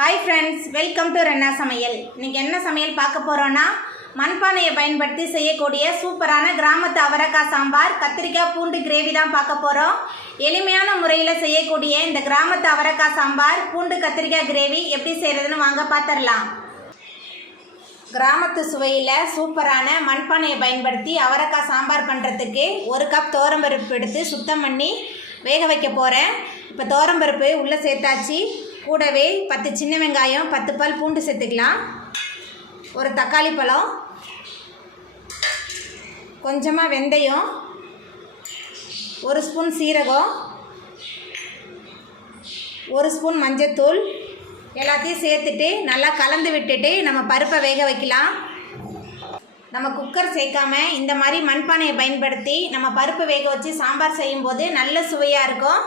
hi friends welcome to रेन्ना समयल इनके என்ன சமையல் பார்க்க போறோம்னா மண்பானையை பயன்படுத்தி செய்யக்கூடிய சூப்பரான கிராமத்து அவரக்காய் சாம்பார் கத்திரிக்காய் பூண்டு கிரேவி தான் பார்க்க போறோம் எளிமையான முறையில் செய்யக்கூடிய இந்த கிராமத்து அவரக்காய் சாம்பார் பூண்டு கத்திரிக்காய் கிரேவி எப்படி செய்யறதுன்னு வாங்க பாத்திரலாம் கிராமத்து சுவையில் சூப்பரான மண்பானையை பயன்படுத்தி அவரக்காய் சாம்பார் பண்ணுறதுக்கு 1 கப் துவரம்பருப்பு எடுத்து சுத்தம் பண்ணி வேக வைக்க போகிறேன் இப்போ துவரம்பருப்பு உள்ளே சேர்த்தாச்சு கூடவே 10 சின்ன வெங்காயம் 10 பல் பூண்டு சேர்த்துக்கலாம் ஒரு தக்காளி பழம் கொஞ்சமாக வெந்தயம் 1 ஸ்பூன் சீரகம் 1 ஸ்பூன் மஞ்சத்தூள் எல்லாத்தையும் சேர்த்துட்டு நல்லா கலந்து விட்டுட்டு நம்ம பருப்பை வேக வைக்கலாம் நம்ம குக்கர் சேர்க்காம இந்த மாதிரி மண்பானையை பயன்படுத்தி நம்ம பருப்பு வேக வச்சு சாம்பார் செய்யும்போது நல்ல சுவையாக இருக்கும்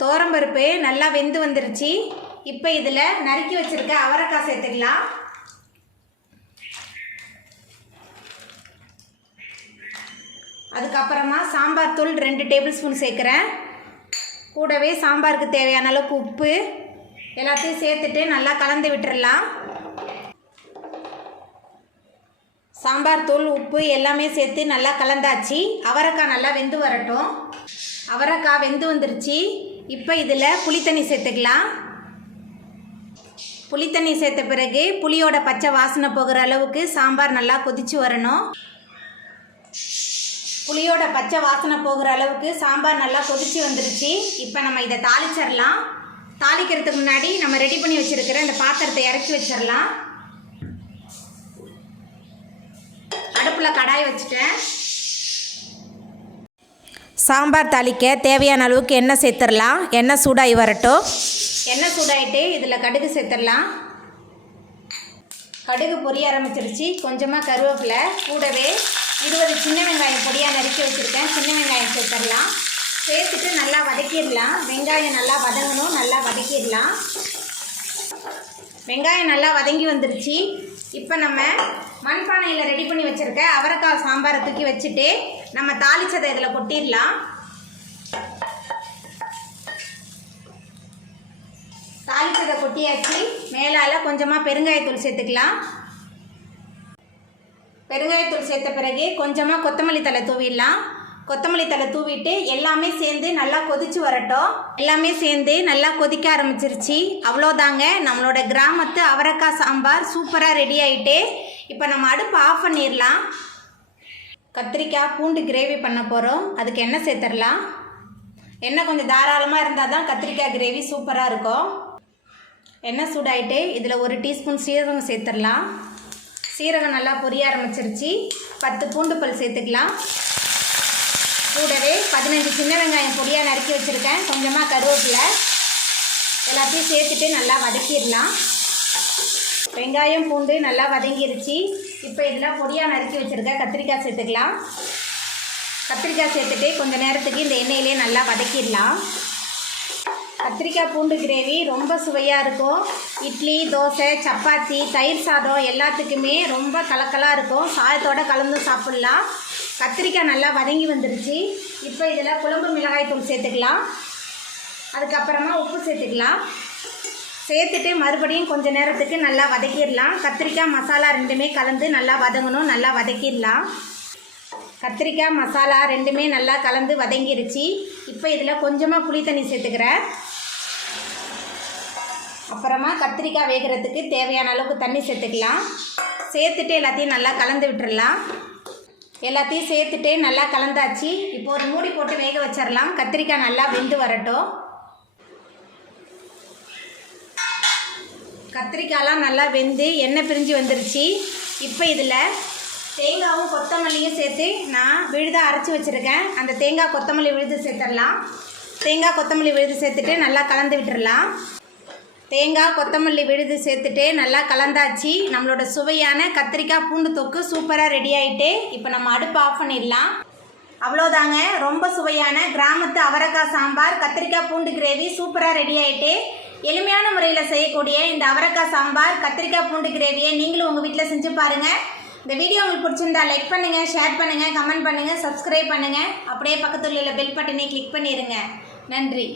துவரம்பருப்பு நல்லா வெந்து வந்துருச்சு இப்போ இதில் நறுக்கி வச்சுருக்க அவரைக்காய் சேர்த்துக்கலாம் அதுக்கப்புறமா சாம்பார் தூள் 2 டேபிள் ஸ்பூன் சேர்க்குறேன் கூடவே சாம்பாருக்கு தேவையான அளவுக்கு உப்பு எல்லாத்தையும் சேர்த்துட்டு நல்லா கலந்து விட்டுறலாம் சாம்பார் தூள் உப்பு எல்லாமே சேர்த்து நல்லா கலந்தாச்சு அவரைக்காய் நல்லா வெந்து வரட்டும் அவரைக்காய் வெந்து வந்துருச்சு இப்போ இதில் புளித்தண்ணி சேர்த்துக்கலாம் புளித்தண்ணி சேர்த்த பிறகு புளியோட பச்சை வாசனை போகிற அளவுக்கு சாம்பார் நல்லா கொதிச்சு வரணும் புளியோட பச்சை வாசனை போகிற அளவுக்கு சாம்பார் நல்லா கொதிச்சு வந்துருச்சு இப்போ நம்ம இதை தாளிச்சிடலாம் தாளிக்கிறதுக்கு முன்னாடி நம்ம ரெடி பண்ணி வச்சுருக்கிற இந்த பாத்திரத்தை இறக்கி வச்சிடலாம் அடுப்பில் கடாய் வச்சுட்டேன் சாம்பார் தாளிக்க தேவையான அளவுக்கு எண்ணெய் சேர்த்துடலாம் எண்ணெய் சூடாகி வரட்டும் எண்ணெய் சூடாகிட்டு இதில் கடுகு சேர்த்துடலாம் கடுகு பொரிய ஆரம்பிச்சிருச்சு கொஞ்சமாக கருவேப்பிலை கூடவே 20 சின்ன வெங்காயம் பொடியாக நறுக்கி வச்சுருக்கேன் சின்ன வெங்காயம் சேர்த்துடலாம் சேர்த்துட்டு நல்லா வதக்கிடலாம் வெங்காயம் நல்லா வதங்கணும் நல்லா வதக்கிடலாம் வெங்காயம் நல்லா வதங்கி வந்துருச்சு இப்போ நம்ம மண்பானையில் ரெடி பண்ணி வச்சுருக்க அவரைக்காய் சாம்பாரை தூக்கி வச்சுட்டு நம்ம தாளிச்சதை இதில் கொட்டிடலாம் தாளிச்சதை கொட்டியாச்சு மேலால் கொஞ்சமாக பெருங்காயத்தூள் சேர்த்துக்கலாம் பெருங்காயத்தூள் சேர்த்த பிறகு கொஞ்சமாக கொத்தமல்லி தழை தூவிடலாம் கொத்தமல்லி தழை தூவிட்டு எல்லாமே சேர்ந்து நல்லா கொதிச்சு வரட்டும் எல்லாமே சேர்ந்து நல்லா கொதிக்க ஆரம்பிச்சிருச்சு அவ்வளோதாங்க நம்மளோட கிராமத்து அவரைக்காய் சாம்பார் சூப்பராக ரெடி ஆகிட்டு இப்போ நம்ம அடுப்பு ஆஃப் பண்ணிடலாம் கத்திரிக்காய் பூண்டு கிரேவி பண்ண போகிறோம் அதுக்கு எண்ணெய் சேர்த்துடலாம் எண்ணெய் கொஞ்சம் தாராளமாக இருந்தால் தான் கத்திரிக்காய் கிரேவி சூப்பராக இருக்கும் எண்ணெய் சூடாகிட்டு இதில் 1 டீஸ்பூன் சீரகம் சேர்த்துடலாம் சீரகம் நல்லா பொரிய ஆரம்பிச்சிருச்சு 10 பூண்டு பல் சேர்த்துக்கலாம் கூடவே 15 சின்ன வெங்காயம் பொடியாக நறுக்கி வச்சுருக்கேன் கொஞ்சமாக கருவேப்பிலை எல்லாத்தையும் சேர்த்துட்டு நல்லா வதக்கிடலாம் வெங்காயம் பூண்டு நல்லா வதங்கிருச்சு இப்போ இதில் பொடியாக நறுக்கி வச்சுருக்கேன் கத்திரிக்காய் சேர்த்துக்கலாம் கத்திரிக்காய் சேர்த்துட்டு கொஞ்சம் நேரத்துக்கு இந்த எண்ணெயிலே நல்லா வதக்கிடலாம் கத்திரிக்காய் பூண்டு கிரேவி ரொம்ப சுவையாக இருக்கும் இட்லி தோசை சப்பாத்தி தயிர் சாதம் எல்லாத்துக்குமே ரொம்ப கலக்கலாக இருக்கும் சாதத்தோடு கலந்து சாப்பிட்லாம் கத்திரிக்காய் நல்லா வதங்கி வந்துருச்சு இப்போ இதில் குழம்பு மிளகாய் தூள் சேர்த்துக்கலாம் அதுக்கப்புறமா உப்பு சேர்த்துக்கலாம் சேர்த்துட்டு மறுபடியும் கொஞ்சம் நேரத்துக்கு நல்லா வதக்கிடலாம் கத்திரிக்காய் மசாலா ரெண்டுமே கலந்து நல்லா வதங்கணும் நல்லா வதக்கிடலாம் கத்திரிக்காய் மசாலா ரெண்டுமே நல்லா கலந்து வதங்கிருச்சு இப்போ இதில் கொஞ்சமாக புளி தண்ணி சேர்த்துக்கிறேன் அப்புறமா கத்திரிக்காய் வேகிறதுக்கு தேவையான அளவுக்கு தண்ணி சேர்த்துக்கலாம் சேர்த்துட்டு எல்லாத்தையும் நல்லா கலந்து விட்டுடலாம் எல்லாத்தையும் சேர்த்துட்டு நல்லா கலந்தாச்சு இப்போ ஒரு மூடி போட்டு வேக வச்சிடலாம் கத்திரிக்காய் நல்லா வெந்து வரட்டும் கத்திரிக்காயெலாம் நல்லா வெந்து எண்ணெய் பிரிஞ்சு வந்துருச்சு இப்போ இதில் தேங்காயும் கொத்தமல்லியும் சேர்த்து நான் விழுதாக அரைச்சி வச்சுருக்கேன் அந்த தேங்காய் கொத்தமல்லி விழுது சேர்த்துடலாம் தேங்காய் கொத்தமல்லி விழுது சேர்த்துட்டு நல்லா கலந்து விட்டுடலாம் தேங்காய் கொத்தமல்லி விழுது சேர்த்துட்டு நல்லா கலந்தாச்சு நம்மளோட சுவையான கத்திரிக்காய் பூண்டு தொக்கு சூப்பராக ரெடி ஆகிட்டு இப்போ நம்ம அடுப்பு ஆஃப் பண்ணிடலாம் அவ்வளோதாங்க ரொம்ப சுவையான கிராமத்து அவரைக்காய் சாம்பார் கத்திரிக்காய் பூண்டு கிரேவி சூப்பராக ரெடி ஆகிட்டு எளிமையான முறையில் செய்யக்கூடிய இந்த அவரைக்காய் சாம்பார் கத்திரிக்காய் பூண்டு கிரேவியை நீங்களும் உங்கள் வீட்டில் செஞ்சு பாருங்கள் இந்த வீடியோ உங்களுக்கு பிடிச்சிருந்தா லைக் பண்ணுங்கள் ஷேர் பண்ணுங்கள் கமெண்ட் பண்ணுங்கள் சப்ஸ்கிரைப் பண்ணுங்கள் அப்படியே பக்கத்தில் உள்ள பெல் பட்டனை கிளிக் பண்ணிடுங்க நன்றி